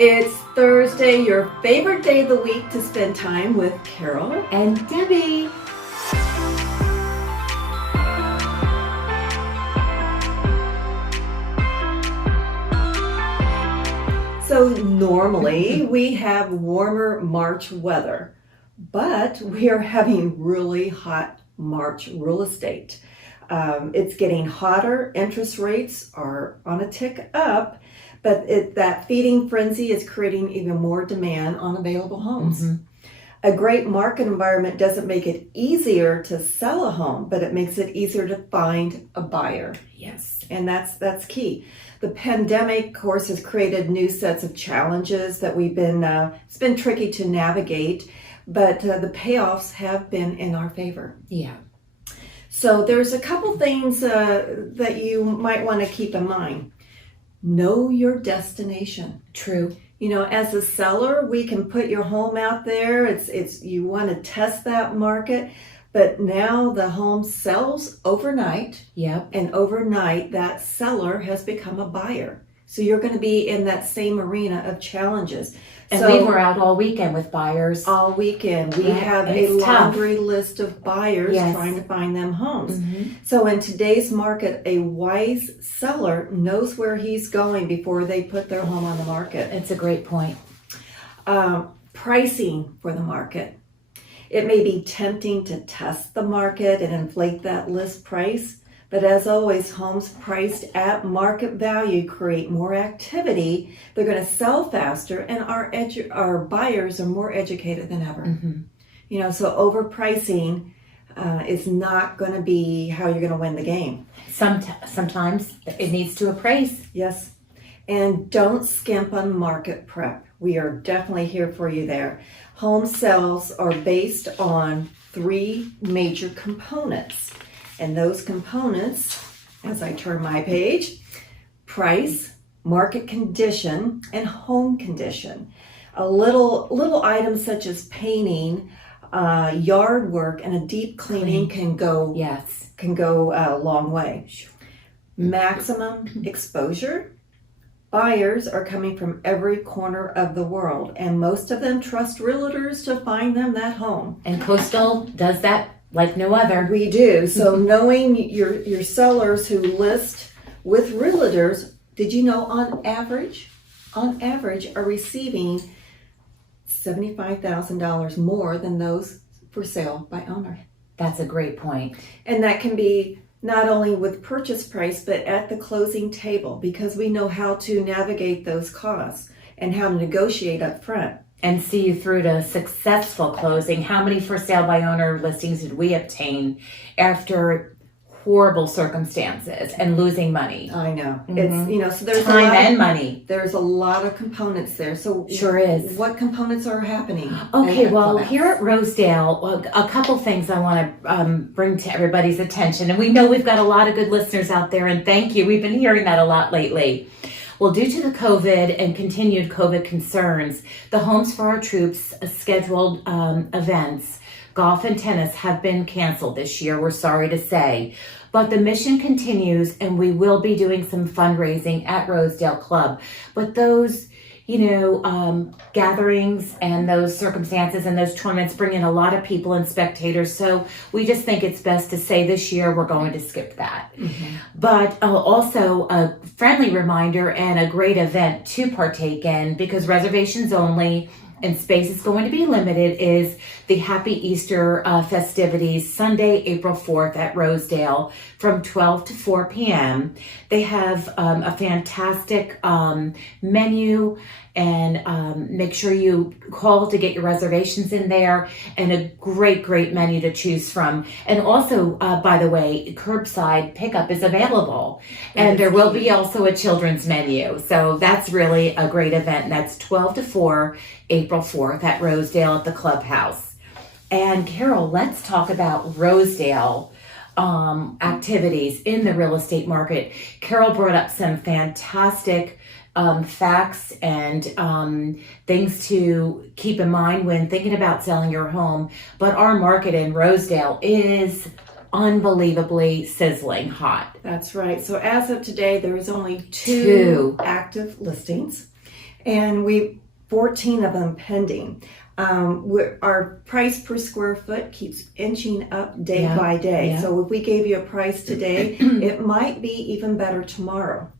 It's Thursday, your favorite day of the week to spend time with Carol and Debbie. So normally we have warmer March weather, but we are having really hot March real estate. It's getting hotter, interest rates are on a tick up, but that feeding frenzy is creating even more demand on available homes. Mm-hmm. A great market environment doesn't make it easier to sell a home, but it makes it easier to find a buyer. Yes. And that's key. The pandemic, of course, has created new sets of challenges that it's been tricky to navigate, but the payoffs have been in our favor. Yeah. So there's a couple things that you might want to keep in mind. Know your destination. True. You know, as a seller, we can put your home out there. It's you want to test that market, but now the home sells overnight. Yep. And overnight, that seller has become a buyer. So you're going to be in that same arena of challenges. And so, we were out all weekend with buyers. All weekend. We have a It's tough. laundry list of buyers Yes. trying to find them homes. Mm-hmm. So in today's market, a wise seller knows where he's going before they put their home on the market. It's a great point. Pricing for the market. It may be tempting to test the market and inflate that list price, but as always, homes priced at market value create more activity. They're going to sell faster, and our buyers are more educated than ever. Mm-hmm. You know, so overpricing is not going to be how you're going to win the game. Sometimes it needs to appraise. Yes. And don't skimp on market prep. We are definitely here for you there. Home sales are based on 3 major components. And those components, as I turn my page, price, market condition, and home condition. A little items such as painting, yard work, and a deep cleaning can go a long way. Maximum exposure. Buyers are coming from every corner of the world, and most of them trust realtors to find them that home. And Coastal does that like no other. We do. So knowing your sellers who list with realtors, did you know on average are receiving $75,000 more than those for sale by owner. That's a great point. And that can be not only with purchase price, but at the closing table, because we know how to navigate those costs and how to negotiate up front. And see you through to successful closing. How many for sale by owner listings did we obtain after horrible circumstances and losing money? I know. Mm-hmm. It's, so there's time and money. There's a lot of components there. So sure is. What components are happening? Okay, well, here at Rosedale, a couple things I want to bring to everybody's attention. And we know we've got a lot of good listeners out there, and thank you. We've been hearing that a lot lately. Well, due to the COVID and continued COVID concerns, the Homes for Our Troops scheduled events, golf and tennis, have been canceled this year, we're sorry to say. But the mission continues, and we will be doing some fundraising at Rosedale Club. But those, gatherings and those circumstances and those tournaments bring in a lot of people and spectators. So we just think it's best to say this year we're going to skip that. Mm-hmm. But also a friendly reminder and a great event to partake in, because reservations only and space is going to be limited, is the Happy Easter festivities, Sunday, April 4th at Rosedale from 12 to 4 p.m. They have a fantastic menu, and make sure you call to get your reservations in there, and a great menu to choose from. And also, by the way, curbside pickup is available, and there will be also a children's menu. So that's really a great event. That's 12 to 4, April 4th at Rosedale at the clubhouse. And Carol, let's talk about Rosedale activities in the real estate market. Carol brought up some fantastic facts and things to keep in mind when thinking about selling your home. But our market in Rosedale is unbelievably sizzling hot. That's right. So as of today, there is only two active listings. And 14 of them pending. Our price per square foot keeps inching up day by day. Yeah. So if we gave you a price today, it might be even better tomorrow.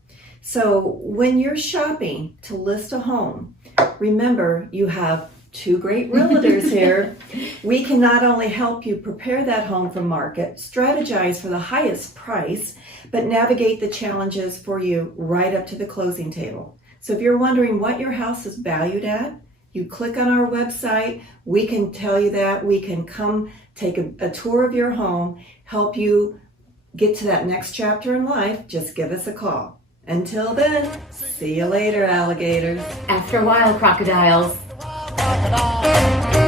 So when you're shopping to list a home, remember you have two great realtors here. We can not only help you prepare that home for market, strategize for the highest price, but navigate the challenges for you right up to the closing table. So if you're wondering what your house is valued at, you click on our website, we can tell you that. We can come take a tour of your home, help you get to that next chapter in life. Just give us a call. Until then, see you later, alligators. After a while, crocodiles. Crocodile.